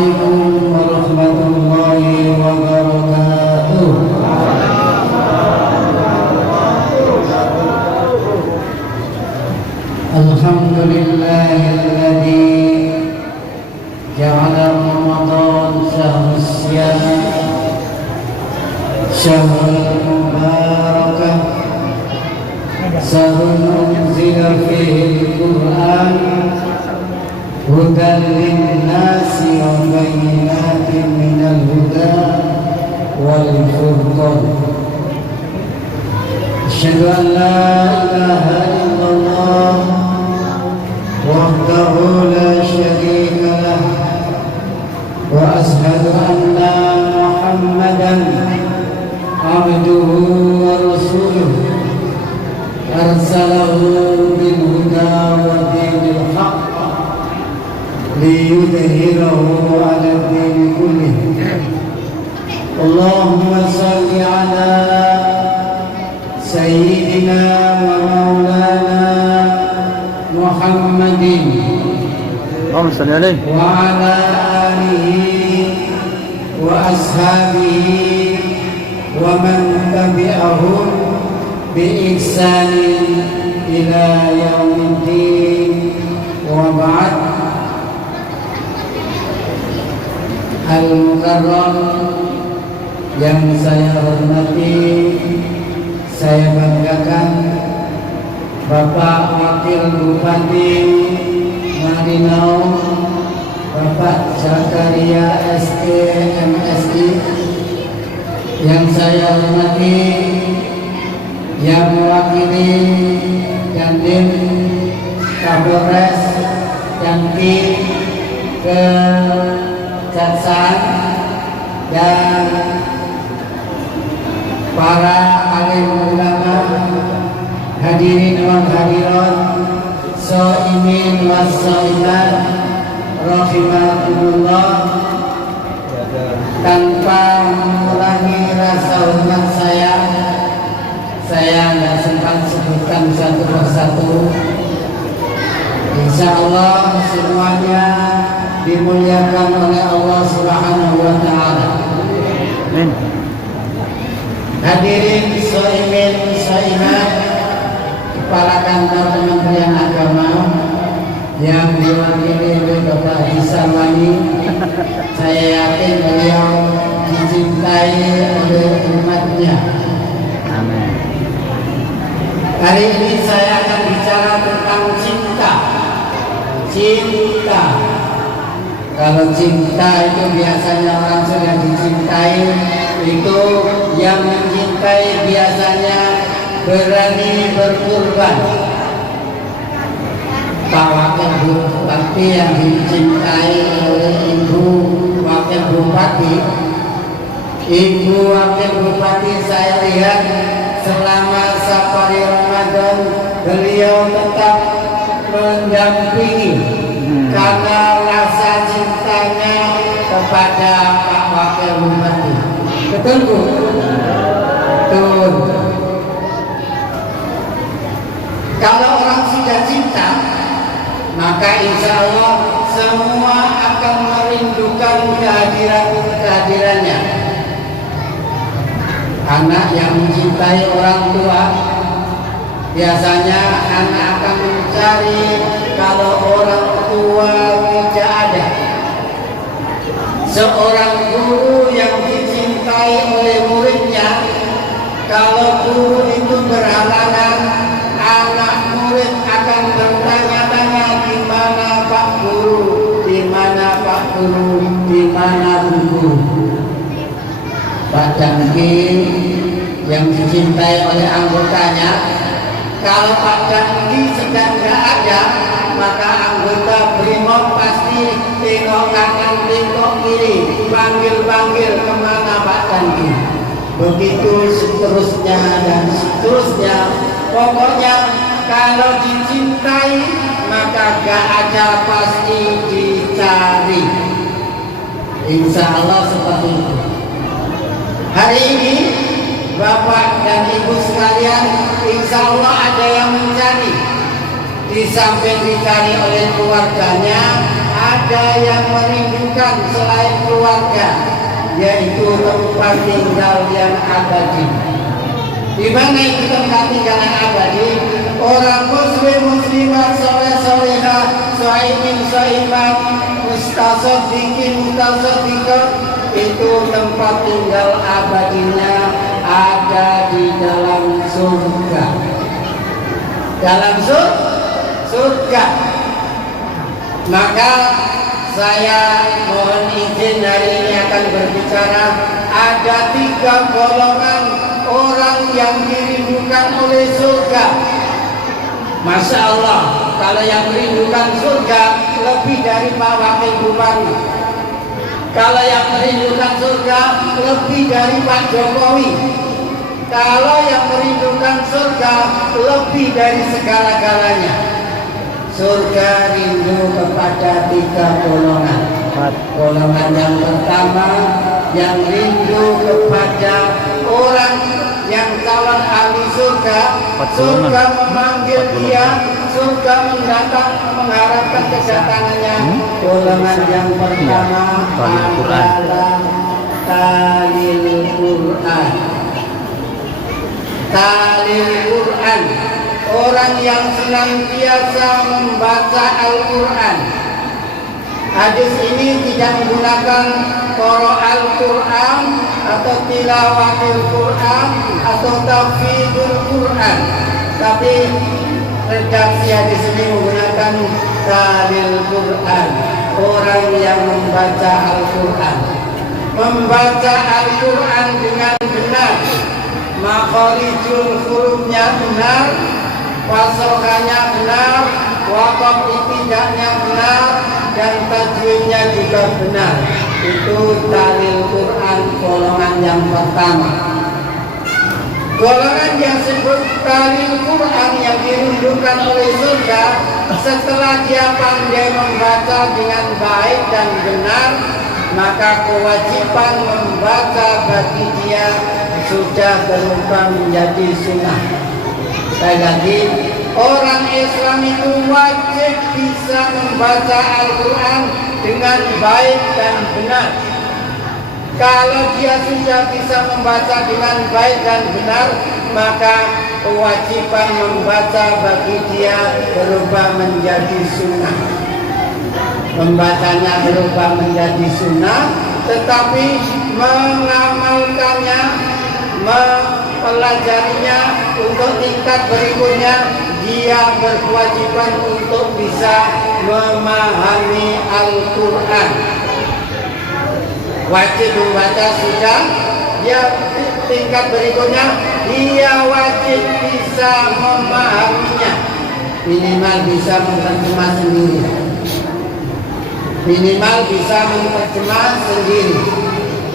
Assalamualaikum warahmatullahi wabarakatuh. Alhamdulillahilladzi ja'ala Ramadan syahrus siyam syahrul mubarakah syahrul unzila fihi al-Qur'an hudan linnasi wa bayyinatin minal huda wal furqan. Asyhadu an la ilaha illallah wahdahu la syarika lah wa asyhadu anna Muhammadan abduhu wa rasuluh arsalahu bil huda wa dinil haqq liyudhhirahu 'ala ad-din kullih. Allahumma shalli 'ala sayyidina wa maulana Muhammadin wa 'ala alihi wa ashabihi wa man tabi'ahum bi ihsanin ila yaumiddin wa ba'd. Al-Mukarram yang saya hormati, saya banggakan Bapak Wakil Bupati Marinau, Bapak Zakaria SK MSI. Yang saya hormati yang mewakili Dandim Kapolres dan tim Kejaksaan dan para alim ulama, hadirin wal hadirat, shaimin was shaimat rahimakumullah. Tanpa mengurangi rasa hormat saya nggak sempat sebutkan satu persatu. Insya Allah semuanya dimuliakan oleh Allah Subhanahu wa Ta'ala. Amin. Hadirin shaimin shaimat, Kepala Kantor Kementerian Agama yang diwakili oleh Bapak Isawani, saya yakin beliau dicintai oleh umatnya. Amin. Hari ini saya akan bicara tentang cinta. Cinta. Kalau cinta itu biasanya orang sudah dicintai, itu yang mencintai biasanya berani berkorban. Pak Wakil Bupati yang dicintai oleh Ibu Wakil Bupati, Ibu Wakil Bupati saya lihat selama safari Ramadan beliau tetap mendampingi karena rasa cintanya kepada Pak Wakil Bupati. Betul Bu? Betul. Kalau orang sudah cinta, maka insya Allah semua akan merindukan kehadirannya. Anak yang mencintai orang tua, biasanya anak akan mencari kalau orang tua tidak ada. Seorang guru yang dicintai oleh muridnya, kalau guru itu berhalangan, anak murid akan bertanya-tanya, di mana Pak Guru, di mana Pak Guru, di mana Bu Guru. Pak Dangki yang dicintai oleh anggotanya, kalau Pak Dangki sedang tidak ada, maka anggota Brimob pasti tengok kanan, tengok kiri, panggil-panggil kemana Pak Dangki. Begitu seterusnya dan seterusnya. Pokoknya kalau dicintai maka gak ada pasti dicari. Insya Allah seperti itu. Hari ini Bapak dan Ibu sekalian, insya Allah ada yang mencari. Di samping dicari oleh keluarganya, ada ada yang merindukan selain keluarga, yaitu tempat tinggal yang abadi. Di mana itu tempat tinggal yang abadi? Orang muslimat, soleh-solehah, so'imin, so'imat, mustasodikin, mustasodikot, itu tempat tinggal abadinya ada di dalam surga. Dalam surga. Maka saya mohon izin hari ini akan berbicara. Ada 3 golongan orang yang dirindukan oleh surga. Masya Allah, kalau yang merindukan surga lebih dari Pak Wakil Bupati. Kalau yang merindukan surga lebih dari Pak Jokowi. Kalau yang merindukan surga lebih dari segala-galanya. Surga rindu kepada 3 golongan. Golongan yang pertama, yang rindu kepada orang yang calon ahli surga. Surga memanggil dia, surga mendatang mengharapkan kedatangannya. Golongan yang pertama adalah talil Quran. Talil Quran, orang yang senantiasa membaca Al-Quran. Hadis ini tidak menggunakan Qira'al Quran atau tilawatil Quran atau tafsirul Quran, tapi redaksi hadis ini menggunakan talil Quran, orang yang membaca Al-Quran. Membaca Al-Quran dengan benar, makharijul hurufnya benar, pasokannya benar, waqaf ibtida'nya benar, dan tajwidnya juga benar. Itu talil Quran golongan yang pertama. Golongan yang disebut talil Quran yang dirindukan oleh surga, setelah dia pandai membaca dengan baik dan benar, maka kewajiban membaca bagi dia sudah berubah menjadi sunnah. Sekali lagi, orang Islam itu wajib bisa membaca Al-Quran dengan baik dan benar. Kalau dia sudah bisa membaca dengan baik dan benar, maka kewajiban membaca bagi dia berubah menjadi sunnah. Membacanya berubah menjadi sunnah, tetapi mengamalkannya, mempelajarinya untuk tingkat berikutnya, dia berkewajiban untuk bisa memahami Al-Quran. Wajib membaca sudah, dia tingkat berikutnya, dia wajib bisa memahaminya. Minimal bisa menerjemah sendiri. Minimal bisa menerjemah sendiri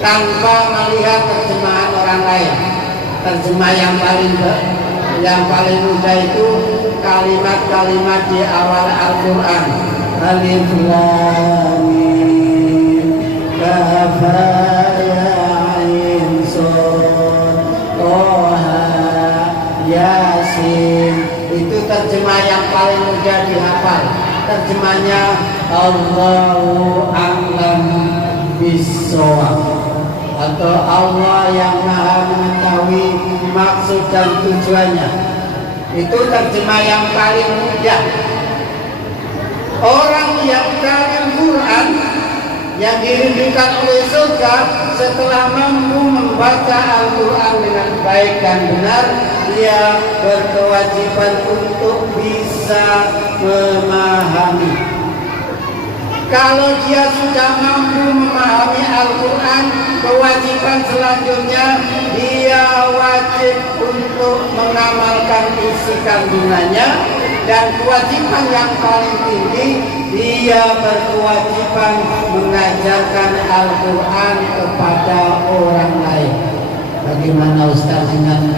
tanpa melihat terjemahan orang lain. Terjemah yang paling mudah itu kalimat-kalimat di awal Al-Quran. Alif Lam Mim Kaf Ya Ain Shad Toha Yasin. Itu terjemah yang paling mudah dihafal. Terjemahnya Allahu a'lam bis-shawab, atau Allah yang maha mengetahui maksud dan tujuannya. Itu terjemah yang paling mudah. Orang yang talil Quran yang dirindukan oleh surga, setelah mampu membaca Al-Quran dengan baik dan benar, dia berkewajiban untuk bisa memahami. Kalau dia sudah mampu memahami Al-Quran, kewajiban selanjutnya dia wajib untuk mengamalkan isi kandungannya, dan kewajiban yang paling tinggi, dia berkewajiban mengajarkan Al-Quran kepada orang lain. Bagaimana Ustaz dengan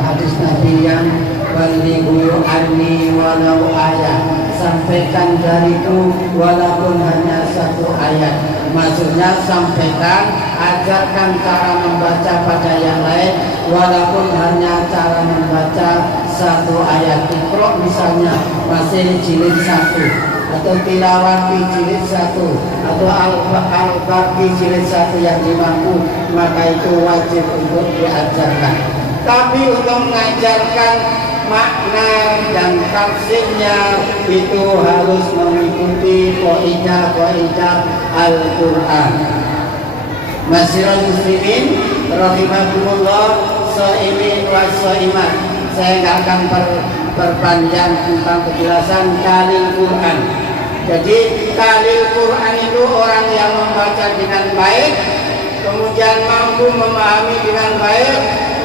hadis Nabi yang balighu anni walau ayat, sampaikan dariku walaupun hanya 1 ayat. Maksudnya sampaikan, ajarkan cara membaca pada yang lain walaupun hanya cara membaca 1 ayat. Iqra misalnya masih jilid 1, atau tilawati jilid 1 atau al-baqi jilid 1 yang dimampu, maka itu wajib untuk diajarkan. Tapi untuk mengajarkan makna dan tafsirnya itu harus mengikuti kaidah-kaidah Al-Quran. Masyiral muslimin rahimakumullah, shaimin wa shaimat. Saya nggak akan perpanjang tentang penjelasan dalil Quran. Jadi dalil Quran itu orang yang membaca dengan baik, kemudian mampu memahami dengan baik,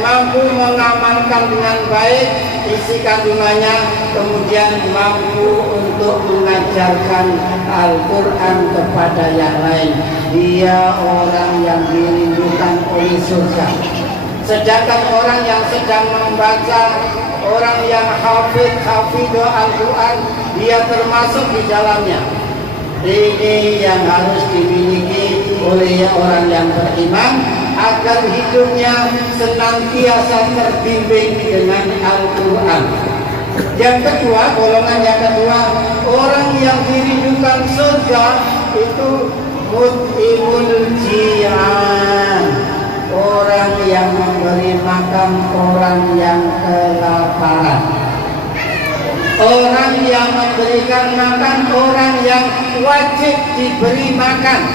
mampu mengamalkan dengan baik isi kandungannya, kemudian mampu untuk mengajarkan Al-Quran kepada yang lain. Dia orang yang dirindukan oleh surga. Sedangkan orang yang sedang membaca, orang yang hafidh Al-Quran, dia termasuk di dalamnya. Ini yang harus dimiliki oleh orang yang beriman agar hidupnya senantiasa terbimbing dengan Al-Quran. Yang kedua, golongan yang kedua, orang yang dirindukan surga itu mut'imul jiran, orang yang memberi makan orang yang kelaparan. Orang yang memberikan makan orang yang wajib diberi makan.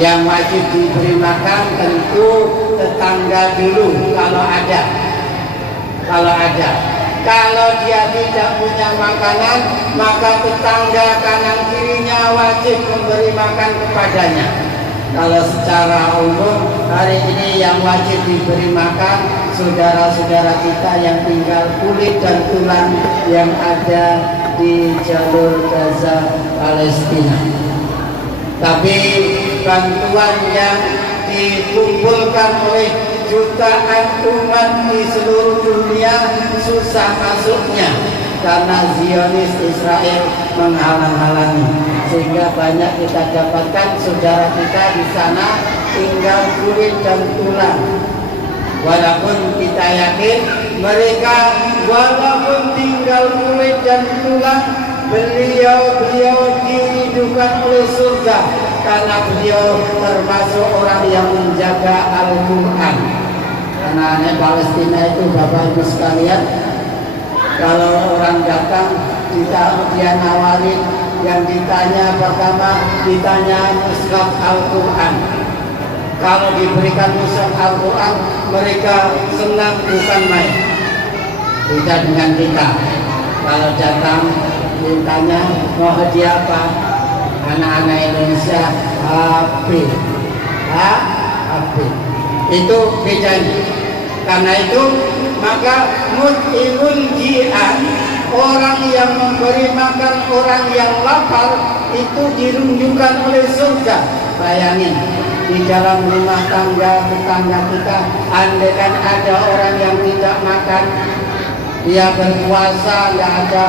Yang wajib diberi makan tentu tetangga dulu kalau ada. Kalau dia tidak punya makanan, maka tetangga kanan kirinya wajib memberi makan kepadanya. Kalau secara umum hari ini yang wajib diberi makan saudara-saudara kita yang tinggal kulit dan tulang yang ada di jalur Gaza Palestina. Tapi bantuan yang dikumpulkan oleh jutaan umat di seluruh dunia susah masuknya karena Zionis Israel menghalang-halangi, sehingga banyak kita dapatkan saudara kita di sana tinggal kulit dan tulang. Walaupun kita yakin mereka walaupun tinggal kulit dan tulang, beliau dirindukan oleh surga karena beliau termasuk orang yang menjaga Al-Quran. Anak-anak Palestina itu Bapak Ibu sekalian, kalau orang datang dia nawarin, yang ditanya pertama ditanya mushaf Al-Quran. Kalau diberikan mushaf Al-Quran, mereka senang bukan main. Beda dengan kita. Kalau datang ditanya mau hadiah apa, anak-anak Indonesia HP. Itu bedanya. Karena itu maka mut'imul ji'an, orang yang memberi makan orang yang lapar itu dirunjukkan oleh surga. Bayangin di dalam rumah tangga tetangga kita, andaikan ada orang yang tidak makan, dia berpuasa, nggak ada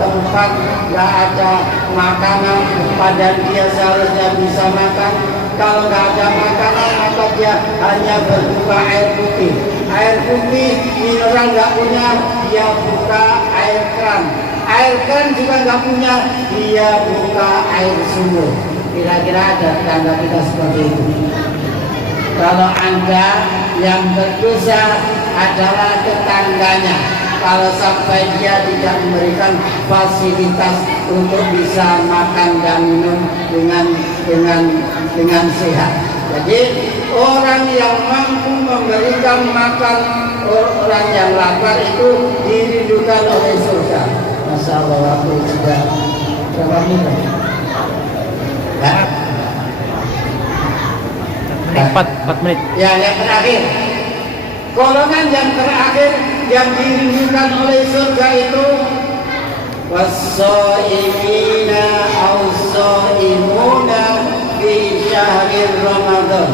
tempat, nggak ada makanan, padahal dia seharusnya bisa makan. Kalau nggak ada makanan, maka dia hanya berbuka air putih. Air putih mineral nggak punya, dia buka air keran. Air keran juga nggak punya, dia buka air sumur. Kira-kira ada tetangga kita seperti itu. Kalau Anda yang berdosa adalah tetangganya, kalau sampai dia tidak memberikan fasilitas untuk bisa makan dan minum dengan sehat. Jadi orang yang mampu memberikan makan orang yang lapar itu dirindukan oleh surga. Masya Allah, waktu sudah berapa menit? Ya? 4 menit. Ya, yang terakhir, golongan yang terakhir yang dirindukan oleh surga itu was-shaimina aw-shaimuna fi syahri Ramadan,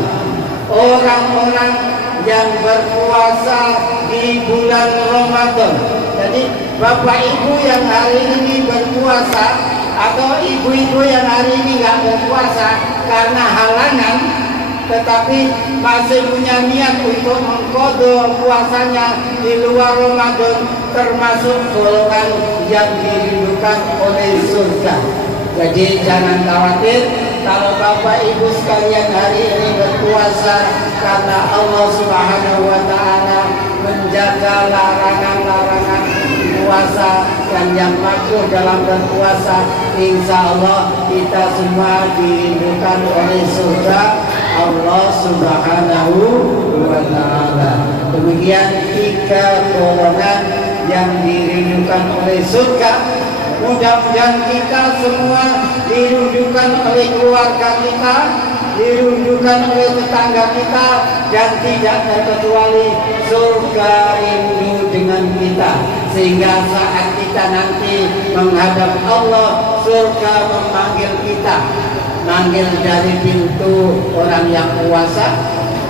orang-orang yang berpuasa di bulan Ramadan. Jadi Bapak Ibu yang hari ini berpuasa atau ibu-ibu yang hari ini nggak berpuasa karena halangan, tetapi masih punya niat untuk mengqadha puasanya di luar Ramadan, termasuk golongan yang dirindukan oleh surga. Jadi jangan khawatir kalau Bapak Ibu sekalian hari ini berpuasa karena Allah Subhanahu wa taala menjaga larangan-larangan puasa dan yang makruh dalam berpuasa. Insya Allah kita semua dirindukan oleh surga Allah Subhanahu wa taala. Demikian 3 golongan yang dirindukan oleh surga. Mudah-mudahan kita semua dirindukan oleh keluarga kita, dirindukan oleh tetangga kita, dan tidak terkecuali surga rindu dengan kita. Sehingga saat kita nanti menghadap Allah, surga memanggil kita. Manggil dari pintu orang yang puasa,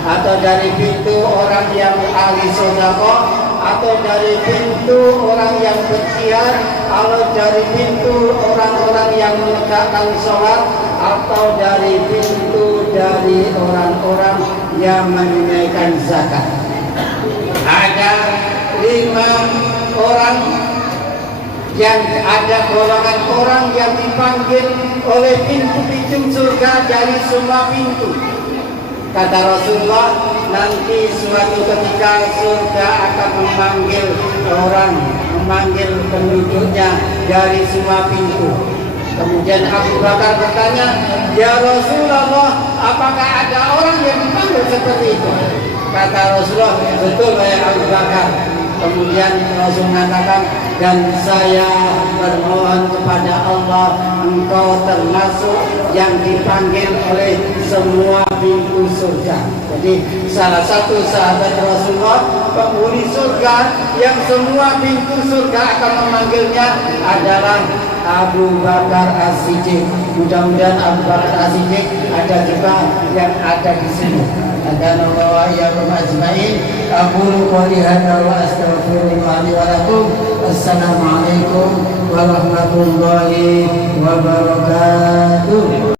atau dari pintu orang yang ahli sedekah, atau dari pintu orang yang berjihad, atau dari pintu orang-orang yang menegakkan sholat, atau dari pintu dari orang-orang yang menunaikan zakat. Ada 5 orang yang ada golongan orang yang dipanggil oleh pintu-pintu surga dari semua pintu. Kata Rasulullah, nanti suatu ketika surga akan memanggil penduduknya dari semua pintu. Kemudian Abu Bakar bertanya, ya Rasulullah, apakah ada orang yang dipanggil seperti itu? Kata Rasulullah, betul ya Abu Bakar. Kemudian Rasul mengatakan, dan saya bermohon kepada Allah, engkau termasuk yang dipanggil oleh semua pintu surga. Jadi salah satu sahabat Rasulullah, penghuni surga yang semua pintu surga akan memanggilnya adalah Abu Bakar As-Siddiq. Mudah-mudahan Abu Bakar As-Siddiq ada juga yang ada di sini. Adana ya ajmain. Aqulu qouli hadza wa astaghfirullah li wa lakum. Assalamualaikum warahmatullahi wabarakatuh.